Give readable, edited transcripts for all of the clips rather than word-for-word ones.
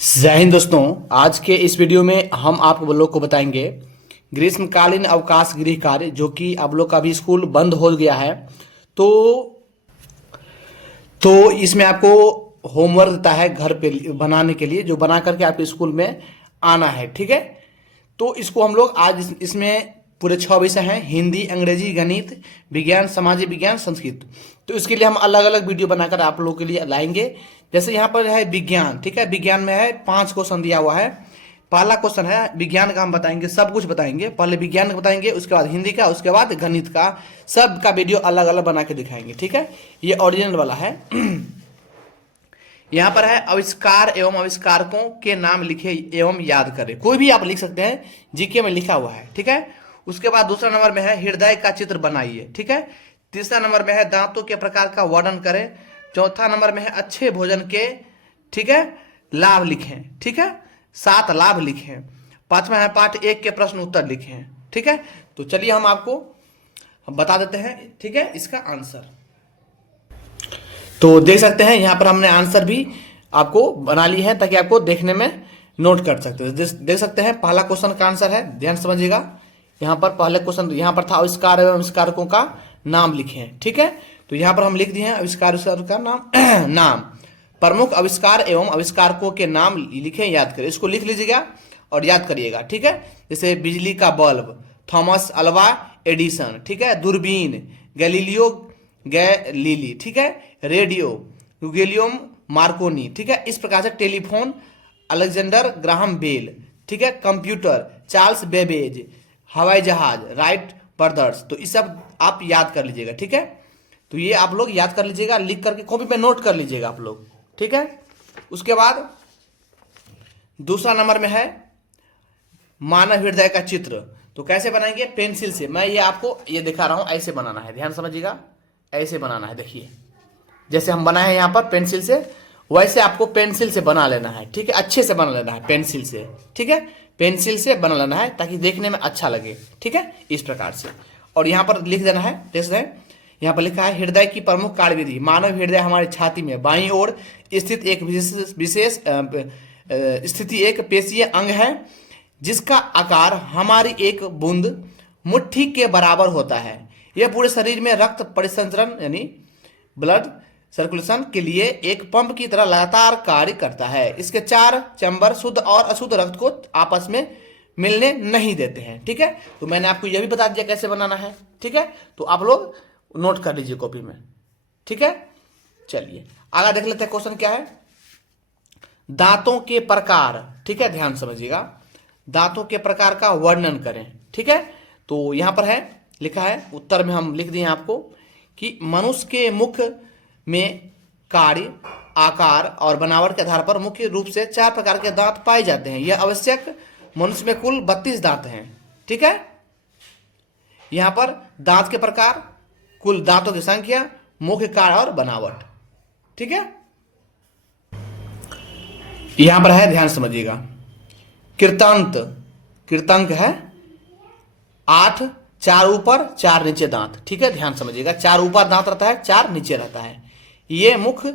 जय हिंद दोस्तों। आज के इस वीडियो में हम आप लोग को बताएंगे ग्रीष्मकालीन अवकाश गृह कार्य, जो कि आप लोग का भी स्कूल बंद हो गया है। तो इसमें आपको होमवर्क देता है घर पे बनाने के लिए, जो बना करके आपके स्कूल में आना है। ठीक है, तो इसको हम लोग आज इसमें पूरे 6 विषय हैं: हिंदी, अंग्रेजी, गणित, विज्ञान, सामाजिक विज्ञान, संस्कृत। तो इसके लिए हम अलग अलग वीडियो बनाकर आप लोगों के लिए लाएंगे। जैसे यहाँ पर है विज्ञान। ठीक है, विज्ञान में है 5 क्वेश्चन दिया हुआ है। पहला क्वेश्चन है विज्ञान का, हम बताएंगे, सब कुछ बताएंगे। पहले विज्ञान का बताएंगे, उसके बाद हिंदी का, उसके बाद गणित का। सब का वीडियो अलग अलग बना के दिखाएंगे। ठीक है, ये ओरिजिनल वाला है। यहाँ पर है आविष्कार एवं आविष्कारकों के नाम लिखे एवं याद करें। कोई भी आप लिख सकते हैं, जीके में लिखा हुआ है। ठीक है, उसके बाद दूसरा नंबर में है हृदय का चित्र बनाइए। ठीक है, तीसरा नंबर में है दांतों के प्रकार का वर्णन करें। चौथा नंबर में है अच्छे भोजन के, ठीक है, लाभ लिखें। ठीक है, 7 लाभ लिखें। पांचवा है पाठ 1 के प्रश्न उत्तर लिखें। ठीक है, तो चलिए हम आपको बता देते हैं। ठीक है, इसका आंसर तो देख सकते हैं, यहाँ पर हमने आंसर भी आपको बना ली है ताकि आपको देखने में नोट कर सकते हो। देख सकते हैं पहला क्वेश्चन का आंसर है, ध्यान समझिएगा। यहाँ पर पहले क्वेश्चन यहाँ पर था आविष्कार एवं आविष्कारकों का नाम लिखें। ठीक है, तो यहाँ पर हम लिख दिए हैं आविष्कार का नाम नाम प्रमुख आविष्कार एवं आविष्कारकों के नाम लिखें, याद करें। इसको लिख लीजिएगा और याद करिएगा। ठीक है, जैसे बिजली का बल्ब, थॉमस अल्वा एडिसन। ठीक है, दूरबीन, गैलीलियो गैलीली। ठीक है, रेडियो, गुगेलियम मार्कोनी। ठीक है, इस प्रकार से टेलीफोन, अलेक्जेंडर ग्राहम बेल। ठीक है, कंप्यूटर, चार्ल्स बेबेज, हवाई जहाज, राइट ब्रदर्स। तो ये सब आप याद कर लीजिएगा। ठीक है, तो ये आप लोग याद कर लीजिएगा, लिख करके कॉपी पे नोट कर लीजिएगा आप लोग। ठीक है, उसके बाद दूसरा नंबर में है मानव हृदय का चित्र। तो कैसे बनाएंगे? पेंसिल से। मैं ये आपको ये दिखा रहा हूं, ऐसे बनाना है, ध्यान समझिएगा। ऐसे बनाना है, देखिए जैसे हम बनाए हैं यहाँ पर पेंसिल से, वैसे आपको पेंसिल से बना लेना है। ठीक है, अच्छे से बना लेना है पेंसिल से। ठीक है, पेंसिल से बना लेना है ताकि देखने में अच्छा लगे। ठीक है, इस प्रकार से। और यहाँ पर लिख देना है, जैसे यहाँ पर लिखा है हृदय की प्रमुख कार्यविधि। मानव हृदय हमारी छाती में बाईं ओर स्थित एक विशेष स्थिति एक पेशीय अंग है, जिसका आकार हमारी एक बूंद मुट्ठी के बराबर होता है। यह पूरे शरीर में रक्त परिसंचरण यानी ब्लड सर्कुलेशन के लिए एक पंप की तरह लगातार कार्य करता है। इसके 4 चैम्बर शुद्ध और अशुद्ध रक्त को आपस में मिलने नहीं देते हैं। ठीक है, तो मैंने आपको यह भी बता दिया कैसे बनाना है। ठीक है, तो आप लोग नोट कर लीजिए कॉपी में। ठीक है, चलिए आगे देख लेते हैं। क्वेश्चन क्या है? दांतों के प्रकार। ठीक है, ध्यान समझिएगा। दांतों के प्रकार का वर्णन करें। ठीक है, तो यहां पर है लिखा है, उत्तर में हम लिख दिए आपको कि मनुष्य के मुख में कार्य, आकार और बनावट के आधार पर मुख्य रूप से 4 प्रकार के दांत पाए जाते हैं। यह आवश्यक मनुष्य में कुल 32 दांत हैं। ठीक है, यहां पर दांत के प्रकार, कुल दांतों की संख्या, मुख्य कार्य और बनावट। ठीक है, यहां पर है, ध्यान समझिएगा। कृतांत, कृतंक है 8, 4 ऊपर 4 नीचे दांत। ठीक है, ध्यान समझिएगा। 4 ऊपर दांत रहता है, 4 नीचे रहता है। ये मुख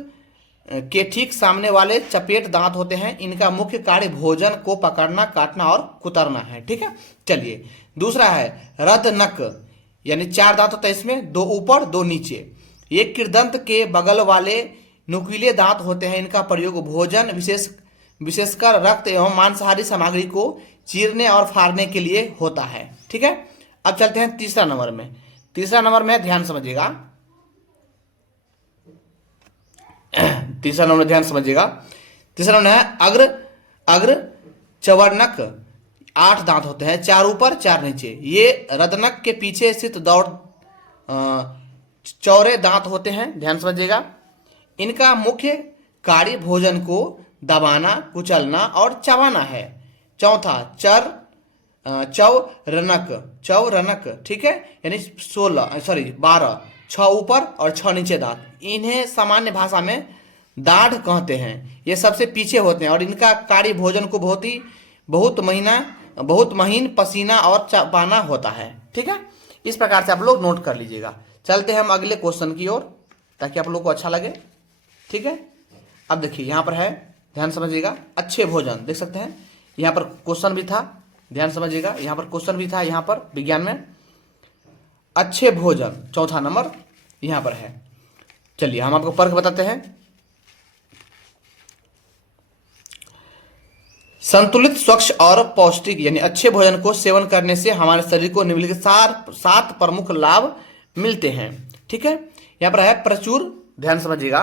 के ठीक सामने वाले चपेट दांत होते हैं। इनका मुख्य कार्य भोजन को पकड़ना, काटना और कुतरना है। ठीक है, चलिए दूसरा है रदनक, यानी 4 दांत होता है इसमें, 2 ऊपर 2 नीचे। ये कृदंत के बगल वाले नुकीले दांत होते हैं। इनका प्रयोग भोजन विशेषकर रक्त एवं मांसाहारी सामग्री को चीरने और फाड़ने के लिए होता है। ठीक है, अब चलते हैं तीसरा नंबर में। तीसरा नंबर में ध्यान समझिएगा। तीसरा नंबर ध्यान समझिएगा। तीसरा नंबर है अग्र चवर्णक। 8 दांत होते हैं, 4 ऊपर 4 नीचे। ये रदनक के पीछे स्थित चौड़े दांत होते हैं, ध्यान समझिएगा। इनका मुख्य कार्य भोजन को दबाना, कुचलना और चबाना है। चौथा चौरनक। ठीक है, यानी 12, 6 ऊपर और 6 नीचे दांत। इन्हें सामान्य भाषा में दाढ़ कहते हैं। ये सबसे पीछे होते हैं और इनका कार्य भोजन को बहुत महीन पसीना और चबाना होता है। ठीक है, इस प्रकार से आप लोग नोट कर लीजिएगा। चलते हैं हम अगले क्वेश्चन की ओर ताकि आप लोग को अच्छा लगे। ठीक है, अब देखिए यहाँ पर है ध्यान समझिएगा, अच्छे भोजन देख सकते हैं, यहाँ पर क्वेश्चन भी था, ध्यान समझिएगा, यहाँ पर क्वेश्चन भी था, यहाँ पर विज्ञान में अच्छे भोजन चौथा नंबर यहाँ पर है। चलिए हम आपको फर्क बताते हैं। संतुलित, स्वच्छ और पौष्टिक यानी अच्छे भोजन को सेवन करने से हमारे शरीर को निम्नलिखित सात प्रमुख लाभ मिलते हैं। ठीक है, यहां पर है प्रचुर, ध्यान समझिएगा,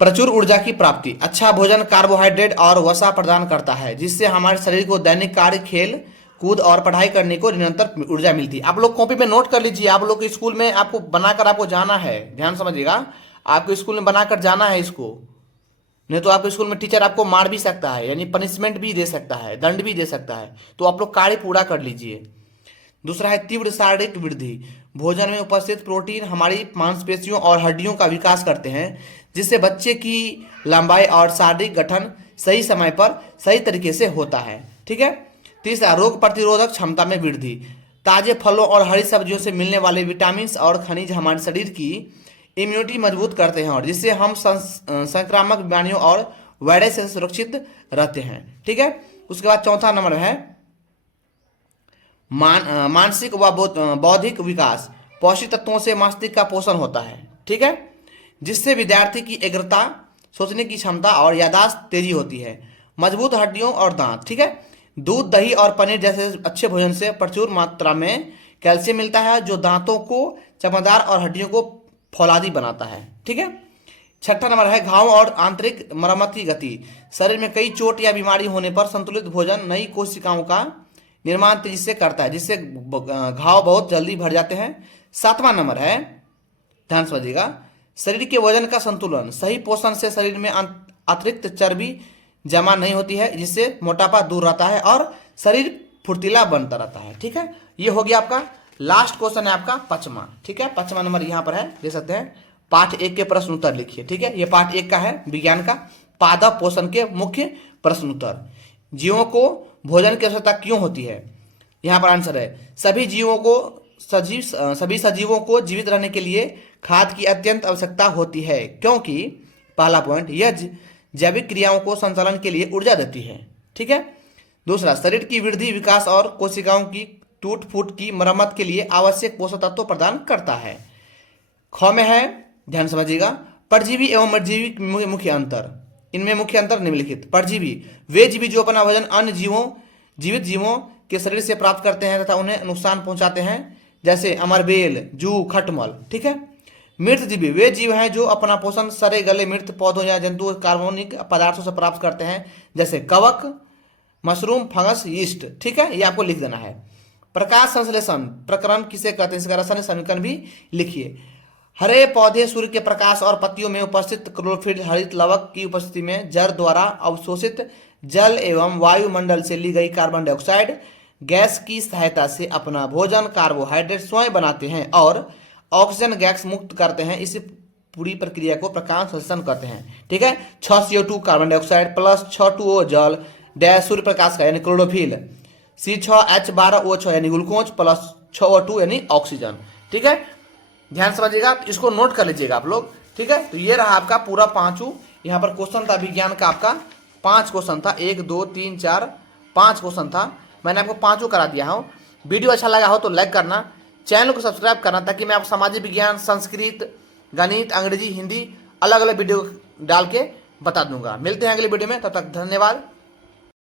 प्रचुर ऊर्जा की प्राप्ति। अच्छा भोजन कार्बोहाइड्रेट और वसा प्रदान करता है, जिससे हमारे शरीर को दैनिक कार्य, खेल कूद और पढ़ाई करने को निरंतर ऊर्जा मिलती है। आप लोग कॉपी पे नोट कर लीजिए, आप लोग के स्कूल में आपको बनाकर आपको जाना है, ध्यान समझिएगा, आपको स्कूल में बनाकर जाना है इसको, नहीं तो आपके स्कूल में टीचर आपको मार भी सकता है, यानी पनिशमेंट भी दे सकता है, दंड भी दे सकता है, तो आप लोग कार्य पूरा कर लीजिए। दूसरा है तीव्र शारीरिक वृद्धि। भोजन में उपस्थित प्रोटीन हमारी मांसपेशियों और हड्डियों का विकास करते हैं, जिससे बच्चे की लंबाई और शारीरिक गठन सही समय पर सही तरीके से होता है। ठीक है, तीसरा रोग प्रतिरोधक क्षमता में वृद्धि। ताजे फलों और हरी सब्जियों से मिलने वाले विटामिन और खनिज हमारे शरीर की इम्यूनिटी मजबूत करते हैं, और जिससे हम संक्रामक बीमारियों और वायरस से सुरक्षित रहते हैं। ठीक है, उसके बाद चौथा नंबर है मानसिक व बौद्धिक विकास। पौष्टिक तत्वों से मस्तिष्क का पोषण होता है। ठीक है, जिससे विद्यार्थी की एकाग्रता, सोचने की क्षमता और याददाश्त तेजी होती है। मजबूत हड्डियों और दांत। ठीक है, दूध, दही और पनीर जैसे अच्छे भोजन से प्रचुर मात्रा में कैल्शियम मिलता है, जो दांतों को चमकदार और हड्डियों को फौलादी बनाता है। ठीक है, छठा नंबर है घाव और आंतरिक मरम्मत की गति। शरीर में कई चोट या बीमारी होने पर संतुलित भोजन नई कोशिकाओं का निर्माण तेजी से करता है, जिससे घाव बहुत जल्दी भर जाते हैं। सातवां नंबर है, ध्यान समझिएगा, शरीर के वजन का संतुलन। सही पोषण से शरीर में अतिरिक्त चर्बी जमा नहीं होती है, जिससे मोटापा दूर रहता है और शरीर फुर्तीला बनता रहता है। ठीक है, ये हो गया आपका लास्ट क्वेश्चन है आपका पांचवा। ठीक है, पांचवा नंबर यहाँ पर है, देख सकते हैं, पाठ 1 के प्रश्न उत्तर लिखिए। ठीक है, ये पाठ 1 का है विज्ञान का, पादप पोषण के मुख्य प्रश्न उत्तर। जीवों को भोजन की आवश्यकता क्यों होती है? यहाँ पर आंसर है सभी सजीवों को जीवित रहने के लिए खाद्य की अत्यंत आवश्यकता होती है, क्योंकि पहला पॉइंट, यह जैविक क्रियाओं को संचालन के लिए ऊर्जा देती है। ठीक है, दूसरा, शरीर की वृद्धि, विकास और कोशिकाओं की टूट फूट की मरम्मत के लिए आवश्यक पोषक तत्व प्रदान करता है। ख में है, ध्यान समझिएगा, परजीवी एवं परजीवी मुख्य अंतर। इनमें मुख्य अंतर निम्नलिखित। परजीवी वे जीवी जो अपना भोजन अन्य जीवित जीवों के शरीर से प्राप्त करते हैं तथा उन्हें नुकसान पहुंचाते हैं, जैसे अमरबेल, जू, खटमल। ठीक है, मृत जीवी वे जीव हैं जो अपना पोषण सड़े गले मृत पौधों या जंतु कार्बनिक पदार्थों से प्राप्त करते हैं, जैसे कवक, मशरूम, फंगस, यीस्ट। ठीक है, ये आपको लिख देना है। प्रकाश संश्लेषण प्रकरण किसे कहते हैं, इसका रासायनिक समीकरण भी लिखिए। हरे पौधे सूर्य के प्रकाश और पत्तियों में उपस्थित क्लोरोफिल हरित लवक की उपस्थिति में जड़ द्वारा अवशोषित जल एवं वायुमंडल से ली गई कार्बन डाइऑक्साइड गैस की सहायता से अपना भोजन कार्बोहाइड्रेट स्वयं बनाते हैं और ऑक्सीजन गैस मुक्त करते हैं। इस पूरी प्रक्रिया को प्रकाश संश्लेषण कहते हैं। ठीक है, 6 CO2 carbon dioxide plus 6 2O जल डैश सूर्य प्रकाश का यानी क्लोरोफिल, C6H12O6 यानी ग्लूकोज प्लस 6O2 यानी ऑक्सीजन। ठीक है, ध्यान समझिएगा, इसको नोट कर लीजिएगा आप लोग। ठीक है, तो ये रहा आपका पूरा पांचों, यहाँ पर क्वेश्चन था विज्ञान का आपका 5 क्वेश्चन था, 1 2 3 4 5 क्वेश्चन था, मैंने आपको पांचों करा दिया हूँ। वीडियो अच्छा लगा हो तो लाइक करना, चैनल को सब्सक्राइब करना, ताकि मैं आपको सामाजिक विज्ञान, संस्कृत, गणित, अंग्रेजी, हिंदी अलग अलग वीडियो डाल के बता दूंगा। मिलते हैं अगले वीडियो में, तब तक धन्यवाद।